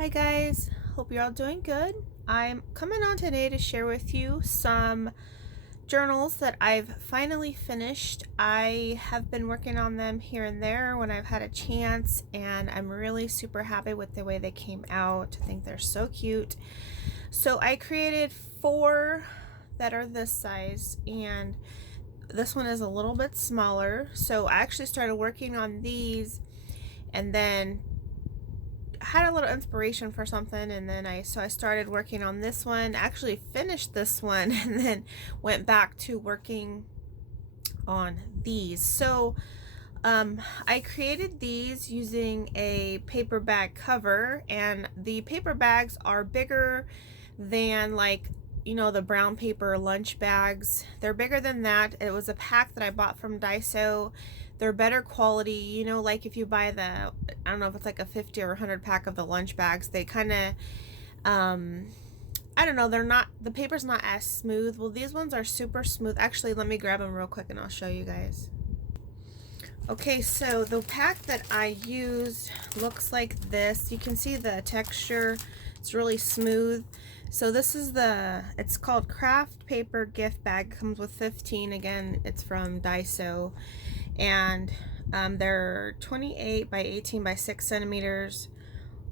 Hi guys, hope you're all doing good. I'm coming on today to share with you some journals that I've finally finished. I have been working on them here and there when I've had a chance, and I'm really super happy with the way they came out. I think they're so cute. So I created 4 that are this size, and this one is a little bit smaller. So I actually started working on these and then had a little inspiration for something, and then I started working on this one, actually finished this one, and then went back to working on these. So I created these using a paper bag cover, and the paper bags are bigger than, like, you know, the brown paper lunch bags. They're bigger than that. It was a pack that I bought from Daiso. They're better quality, you know, like if you buy the, I don't know if it's like a 50 or 100 pack of the lunch bags, they kind of, I don't know, they're not, the paper's not as smooth. Well, these ones are super smooth. Actually, let me grab them real quick and I'll show you guys. Okay, so the pack that I used looks like this. You can see the texture. It's really smooth. So this is it's called Craft Paper Gift Bag. Comes with 15. Again, it's from Daiso. And they're 28 by 18 by 6 centimeters.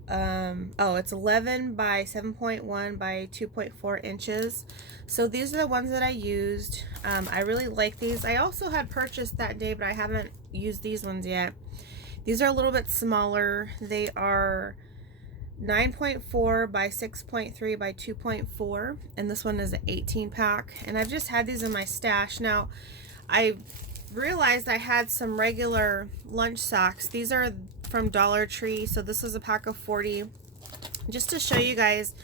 It's 11 by 7.1 by 2.4 inches. So these are the ones that I used. I really like these. I also had purchased that day, but I haven't used these ones yet. These are a little bit smaller. They are 9.4 by 6.3 by 2.4, and this one is an 18 pack, and I've just had these in my stash. Now I realized I had some regular lunch socks. These are from Dollar Tree, so this is a pack of 40, just to show you guys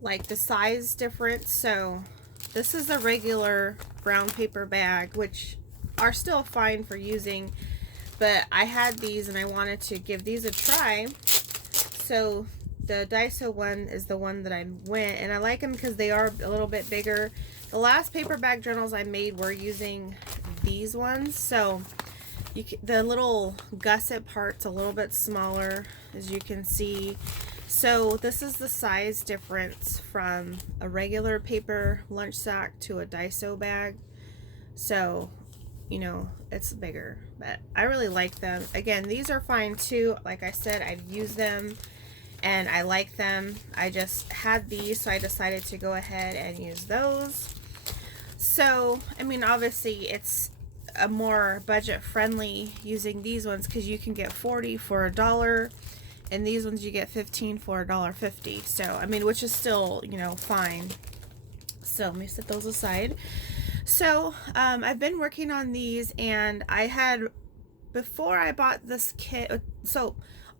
like the size difference. So this is a regular brown paper bag, which are still fine for using, but I had these and I wanted to give these a try. So the Daiso one is the one that I went, and I like them because they are a little bit bigger. The last paper bag journals I made were using these ones, so the little gusset part's a little bit smaller, as you can see. So this is the size difference from a regular paper lunch sack to a Daiso bag. So, you know, it's bigger, but I really like them. Again, these are fine too. Like I said, I've used them and I like them. I just had these, so I decided to go ahead and use those. So, I mean, obviously it's a more budget friendly using these ones, because you can get 40 for $1, and these ones you get 15 for $1.50. So, I mean, which is still, you know, fine. So let me set those aside. So I've been working on these, and I had, before I bought this kit, so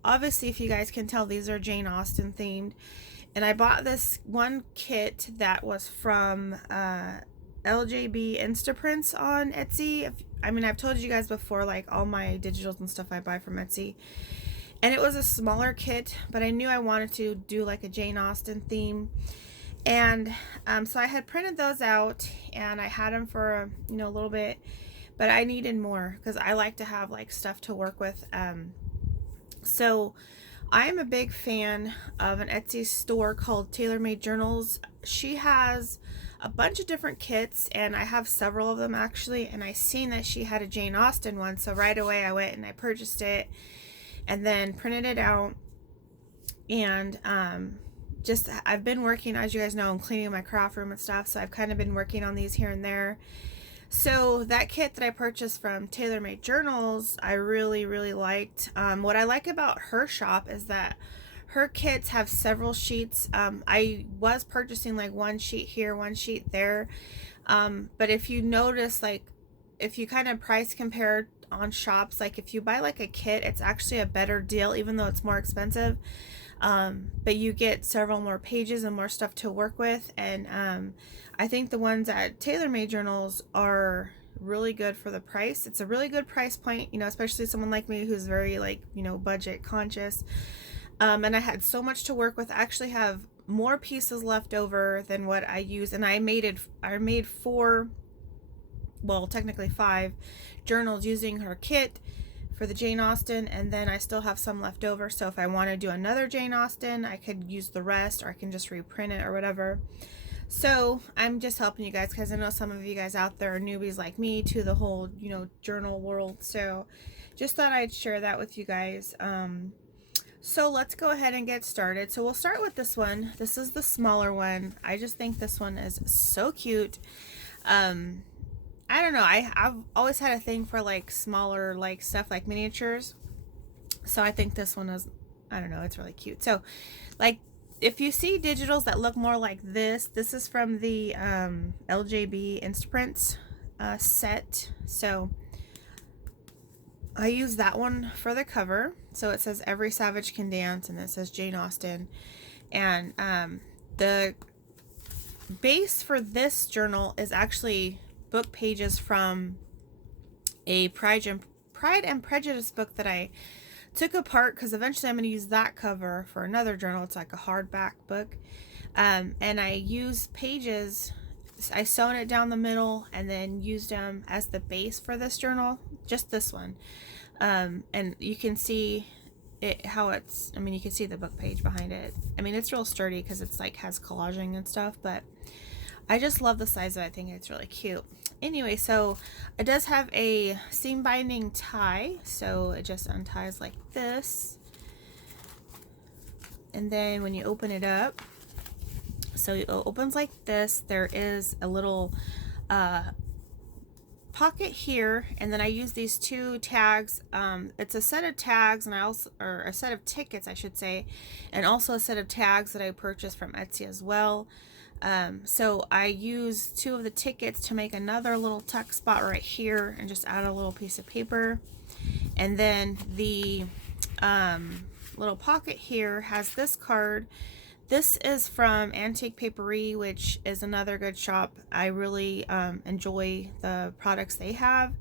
obviously, if you guys can tell, these are Jane Austen themed, and I bought this one kit that was from LJB Instaprints on Etsy. I mean, I've told you guys before, like, all my digitals and stuff I buy from Etsy, and it was a smaller kit, but I knew I wanted to do like a Jane Austen theme, and so I had printed those out, and I had them for, you know, a little bit, but I needed more because I like to have like stuff to work with. So I am a big fan of an Etsy store called Tailor Made Journals. She has a bunch of different kits, and I have several of them actually, and I seen that she had a Jane Austen one, so right away I went and I purchased it and then printed it out. And I've been working, as you guys know, I'm cleaning my craft room and stuff, so I've kind of been working on these here and there. So that kit that I purchased from Tailor Made Journals, I really, really liked. What I like about her shop is that her kits have several sheets. I was purchasing like one sheet here, one sheet there. But if you notice, like, if you kind of price compare on shops, like if you buy like a kit, it's actually a better deal, even though it's more expensive. But you get several more pages and more stuff to work with. And I think the ones at Tailor Made Journals are really good for the price. It's a really good price point, you know, especially someone like me who's very, like, you know, budget conscious. And I had so much to work with. I actually have more pieces left over than what I used, and I made 4, well, technically 5 journals using her kit for the Jane Austen, and then I still have some left over, so if I want to do another Jane Austen, I could use the rest, or I can just reprint it or whatever. So I'm just helping you guys because I know some of you guys out there are newbies like me to the whole, you know, journal world. So just thought I'd share that with you guys. So let's go ahead and get started. So we'll start with this one. This is the smaller one. I just think this one is so cute. I don't know. I've always had a thing for like smaller like stuff like miniatures. So I think this one is, I don't know, it's really cute. So like if you see digitals that look more like this is from the LJB Instaprints set. So I use that one for the cover. So it says Every Savage Can Dance, and it says Jane Austen. And the base for this journal is actually book pages from a Pride and Prejudice book that I took apart because eventually I'm going to use that cover for another journal. It's like a hardback book. And I use pages, I sewn it down the middle and then used them as the base for this journal, just this one. And you can see it, how it's, I mean, you can see the book page behind it. I mean, it's real sturdy because it's like has collaging and stuff, but I just love the size of it. I think it's really cute. Anyway, so it does have a seam binding tie, so it just unties like this. And then when you open it up, so it opens like this. There is a little pocket here, and then I use these two tags. It's a set of tags, and or a set of tickets, I should say, and also a set of tags that I purchased from Etsy as well. So I use two of the tickets to make another little tuck spot right here and just add a little piece of paper. And then the little pocket here has this card. This is from Antique Paperie, which is another good shop. I really enjoy the products they have.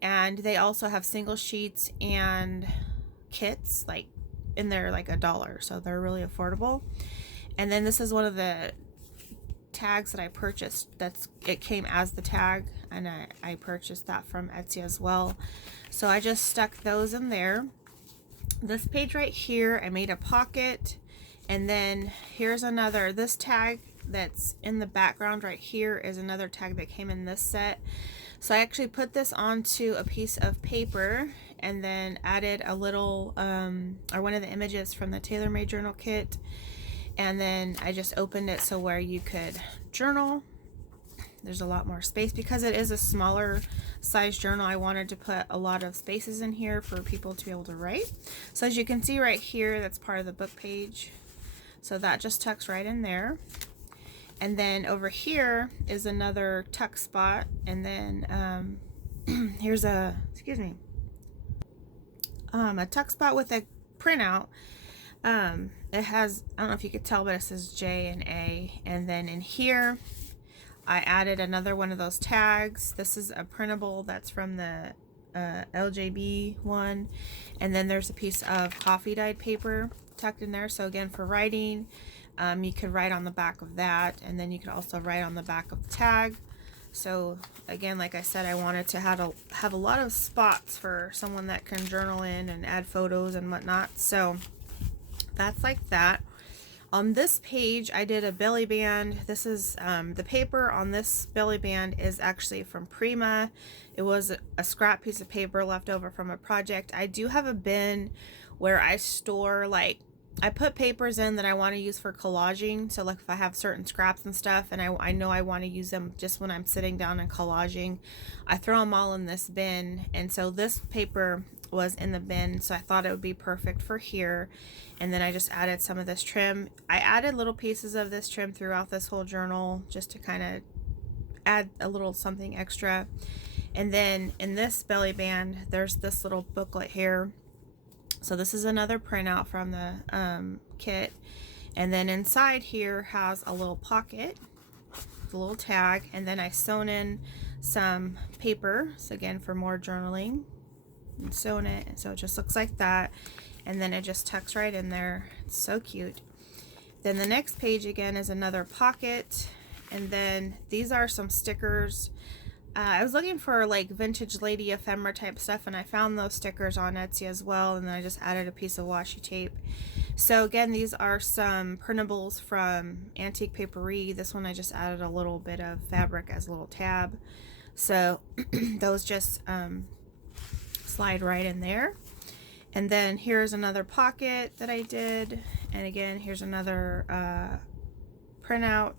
And they also have single sheets and kits like in there like $1, so they're really affordable. And then this is one of the tags that I purchased. It came as the tag, and I purchased that from Etsy as well. So I just stuck those in there. This page right here, I made a pocket, and then here's another, this tag that's in the background right here is another tag that came in this set. So I actually put this onto a piece of paper and then added a little or one of the images from the TaylorMade journal kit. And then I just opened it so where you could journal. There's a lot more space because it is a smaller size journal. I wanted to put a lot of spaces in here for people to be able to write. So as you can see right here, that's part of the book page. So that just tucks right in there. And then over here is another tuck spot. And then here's a tuck spot with a printout. It has, I don't know if you could tell, but it says J and A. And then in here, I added another one of those tags. This is a printable that's from the LJB one. And then there's a piece of coffee dyed paper tucked in there. So again, for writing, you could write on the back of that. And then you could also write on the back of the tag. So again, like I said, I wanted to have a lot of spots for someone that can journal in and add photos and whatnot. So that's like that. On this page, I did a belly band. This is the paper on this belly band is actually from Prima. It was a scrap piece of paper left over from a project. I do have a bin where I store, like, I put papers in that I want to use for collaging. So like if I have certain scraps and stuff and I know I want to use them just when I'm sitting down and collaging, I throw them all in this bin. And so this paper was in the bin, so I thought it would be perfect for here. And then I just added some of this trim. I added little pieces of this trim throughout this whole journal just to kind of add a little something extra. And then in this belly band, there's this little booklet here. So this is another printout from the kit. And then inside here has a little pocket, a little tag, and then I sewn in some paper. So again, for more journaling, and sewn it, and so it just looks like that. And then it just tucks right in there. It's so cute. Then the next page again is another pocket, and then these are some stickers I was looking for like vintage lady ephemera type stuff, and I found those stickers on Etsy as well, and then I just added a piece of washi tape. So again, these are some printables from Antique Paperie. This one I just added a little bit of fabric as a little tab. So those just slide right in there. And then here's another pocket that I did. And again, here's another printout,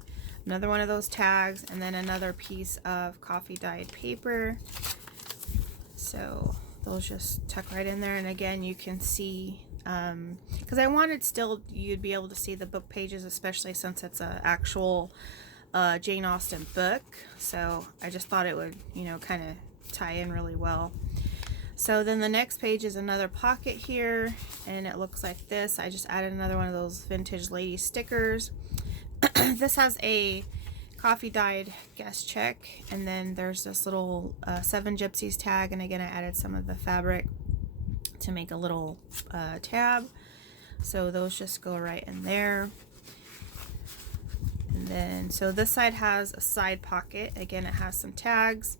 another one of those tags, and then another piece of coffee dyed paper. So those just tuck right in there. And again, you can see, because I wanted still you'd be able to see the book pages, especially since it's an actual Jane Austen book. So I just thought it would, you know, kind of tie in really well. So then the next page is another pocket here, and it looks like this. I just added another one of those vintage lady stickers. This has a coffee dyed guest check, and then there's this little 7 Gypsies tag, and again I added some of the fabric to make a little tab. So those just go right in there. And then so this side has a side pocket. Again, it has some tags.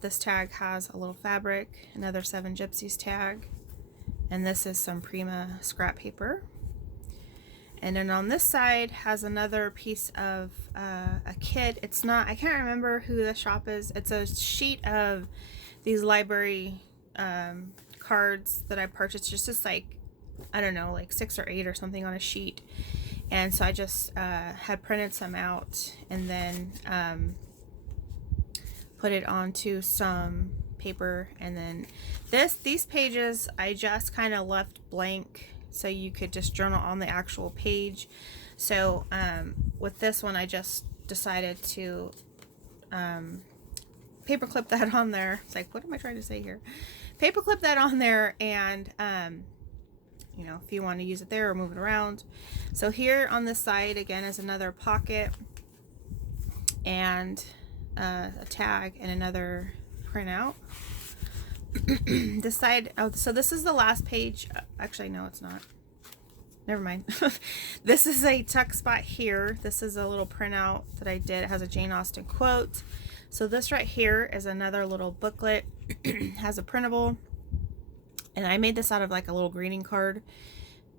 This tag has a little fabric, another 7 Gypsies tag, and this is some Prima scrap paper. And then on this side has another piece of a kit. It's not, I can't remember who the shop is. It's a sheet of these library cards that I purchased, just like, I don't know, like 6 or 8 or something on a sheet. And so I just had printed some out and then put it onto some paper. And then these pages I just kind of left blank so you could just journal on the actual page. So with this one I just decided to paper clip that on there. It's like, what am I trying to say here? Paper clip that on there, and you know, if you want to use it there or move it around. So here on this side again is another pocket and a tag and another printout. This side, oh, so this is the last page. Actually, no, it's not. Never mind. This is a tuck spot here. This is a little printout that I did. It has a Jane Austen quote. So this right here is another little booklet. Has a printable. And I made this out of like a little greeting card.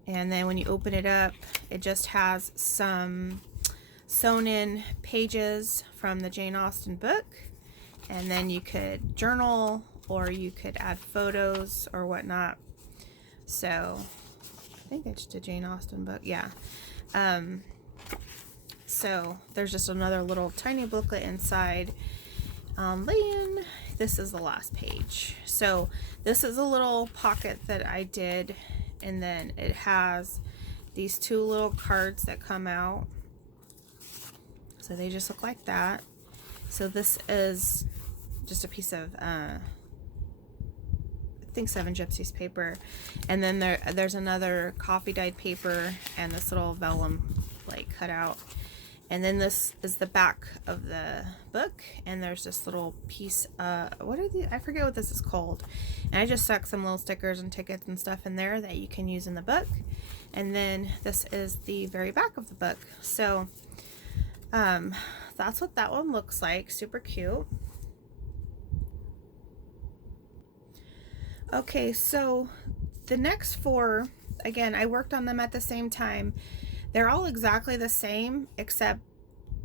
And then when you open it up, it just has some sewn in pages from the Jane Austen book. And then you could journal, or you could add photos or whatnot. So I think it's the Jane Austen book. Yeah. So there's just another little tiny booklet inside. Then this is the last page. So this is a little pocket that I did, and then it has these 2 little cards that come out. So they just look like that. So this is just a piece of I think 7 Gypsies paper, and then there's another coffee dyed paper and this little vellum like cut out. And then this is the back of the book, and there's this little piece, what are these? I forget what this is called. And I just stuck some little stickers and tickets and stuff in there that you can use in the book. And then this is the very back of the book. So that's what that one looks like. Super cute. Okay, so the next 4, again, I worked on them at the same time. They're all exactly the same, except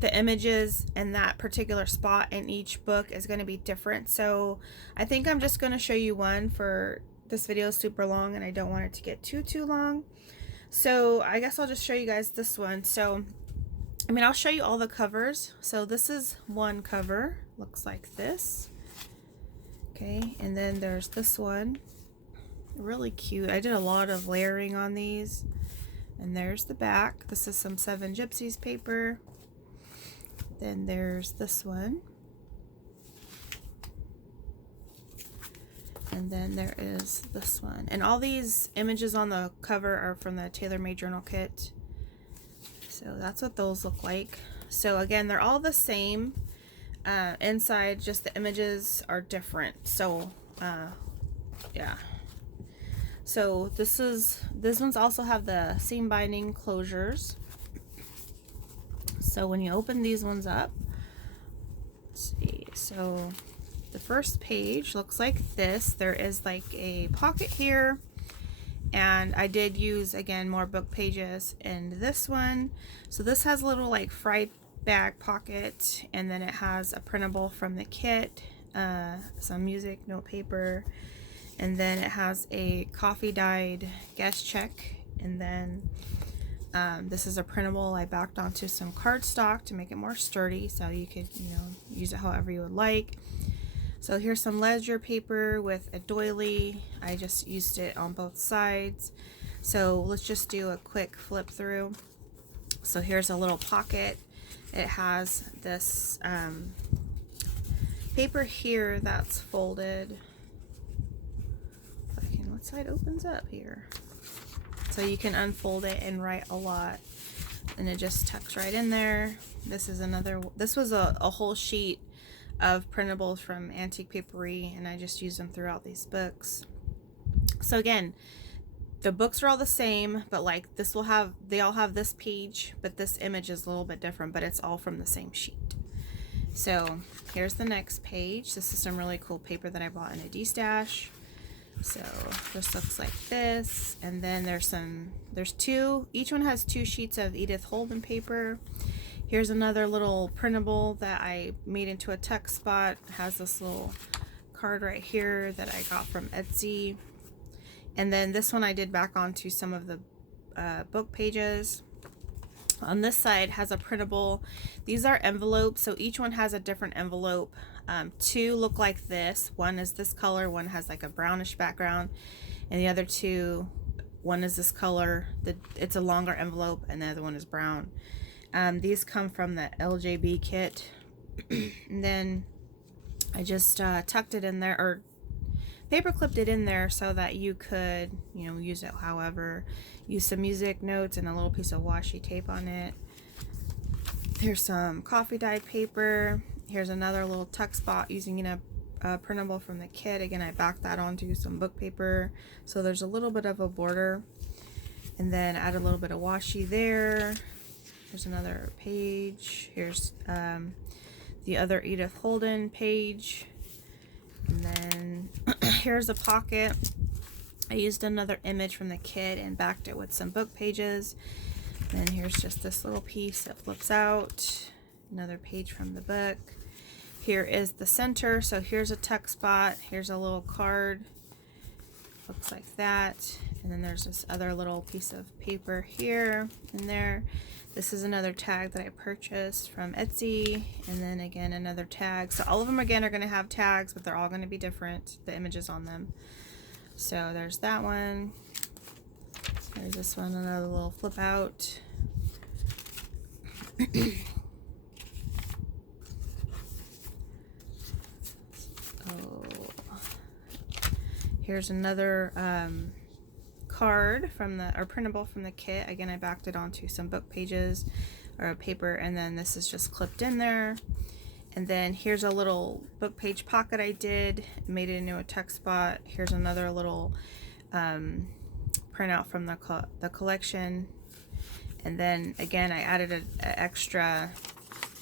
the images and that particular spot in each book is going to be different. So I think I'm just going to show you one, for this video is super long and I don't want it to get too long. So I guess I'll just show you guys this one. So I mean, I'll show you all the covers. So this is one cover, looks like this. Okay, and then there's this one, really cute. I did a lot of layering on these. And there's the back. This is some 7 Gypsies paper. Then there's this one. And then there is this one. And all these images on the cover are from the Tailor-Made Journal Kit. So that's what those look like. So again, they're all the same. Inside, just the images are different. So yeah. So this ones also have the seam binding closures. So when you open these ones up, Let's see. So the first page looks like this. There is like a pocket here, and I did use again more book pages in this one. So this has a little like fried bag pocket, and then it has a printable from the kit, some music note paper, and then it has a coffee dyed guest check, and then this is a printable I backed onto some cardstock to make it more sturdy, so you could, you know, use it however you would like. So here's some ledger paper with a doily. I just used it on both sides. So let's just do a quick flip through. So here's a little pocket. It has this paper here that's folded. What side opens up here? So you can unfold it and write a lot, and it just tucks right in there. This is another, this was a whole sheet of printables from Antique Papery, and I just use them throughout these books. So again, the books are all the same, but like this will have, they all have this page, but this image is a little bit different, but it's all from the same sheet. So here's the next page. This is some really cool paper that I bought in a D-stash. So this looks like this, and then there's two, each one has 2 sheets of Edith Holden paper. Here's another little printable that I made into a tuck spot. It has this little card right here that I got from Etsy. And then this one I did back onto some of the book pages. On this side has a printable. These are envelopes, so each one has a different envelope. 2 look like this. One is this color, one has like a brownish background, and the other 2, one is this color. It's a longer envelope, and the other one is brown. These come from the LJB kit. And then I just tucked it in there, or paper clipped it in there so that you could, you know, use it however. Use some music notes and a little piece of washi tape on it. Here's some coffee dyed paper. Here's another little tuck spot using a printable from the kit. Again, I backed that onto some book paper, so there's a little bit of a border. And then add a little bit of washi there. Here's another page. Here's the other Edith Holden page. And then here's a pocket. I used another image from the kit and backed it with some book pages. And then here's just this little piece that flips out. Another page from the book. Here is the center. So here's a tuck spot. Here's a little card. Looks like that. And then there's this other little piece of paper here and there. This is another tag that I purchased from Etsy, and then again another tag. So all of them again are going to have tags, but they're all going to be different, the images on them. So there's that one. There's this one, another little flip out. Here's another card from the, or printable from the kit. Again, I backed it onto some book pages or paper, and then this is just clipped in there. And then here's a little book page pocket I did, made it into a tuck spot. Here's another little printout from the collection. And then again, I added an extra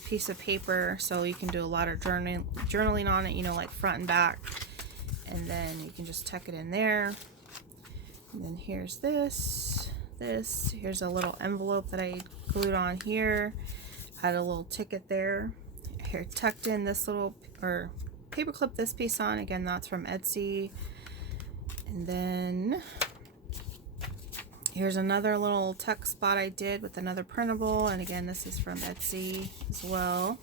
piece of paper so you can do a lot of journaling on it, you know, like front and back. And then you can just tuck it in there. And then here's this. Here's a little envelope that I glued on here. Had a little ticket there. Here, tucked in this little, or paper clip this piece on. Again, that's from Etsy. And then here's another little tuck spot I did with another printable. And again, this is from Etsy as well.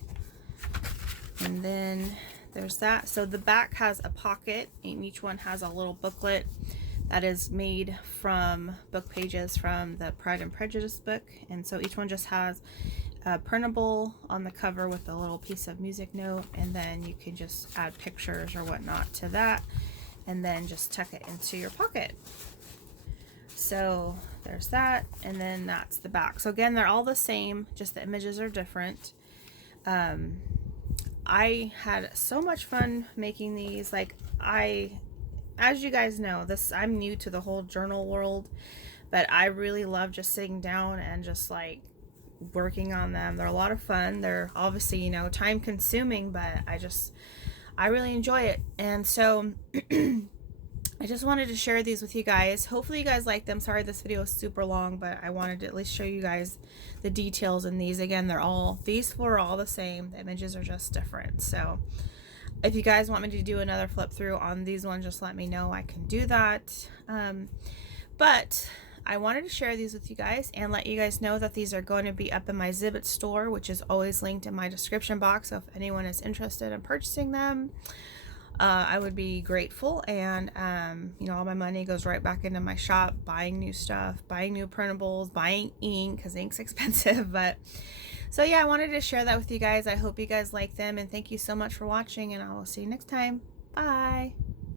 And then there's that. So the back has a pocket, and each one has a little booklet that is made from book pages from the Pride and Prejudice book. And so each one just has a printable on the cover with a little piece of music note, and then you can just add pictures or whatnot to that, and then just tuck it into your pocket. So there's that, and then that's the back. So again, they're all the same, just the images are different. I had so much fun making these. Like, as you guys know, I'm new to the whole journal world, but I really love just sitting down and just like working on them. They're a lot of fun. They're obviously, you know, time consuming, but I really enjoy it. And so I just wanted to share these with you guys. Hopefully you guys like them. Sorry this video is super long, but I wanted to at least show you guys the details in these. Again, these four are all the same. The images are just different. So if you guys want me to do another flip through on these ones, just let me know. I can do that. But I wanted to share these with you guys and let you guys know that these are going to be up in my Zibbit store, which is always linked in my description box. So if anyone is interested in purchasing them, I would be grateful. And you know, all my money goes right back into my shop, buying new stuff, buying new printables, buying ink, because ink's expensive. But so yeah, I wanted to share that with you guys. I hope you guys like them, and thank you so much for watching, and I will see you next time. Bye.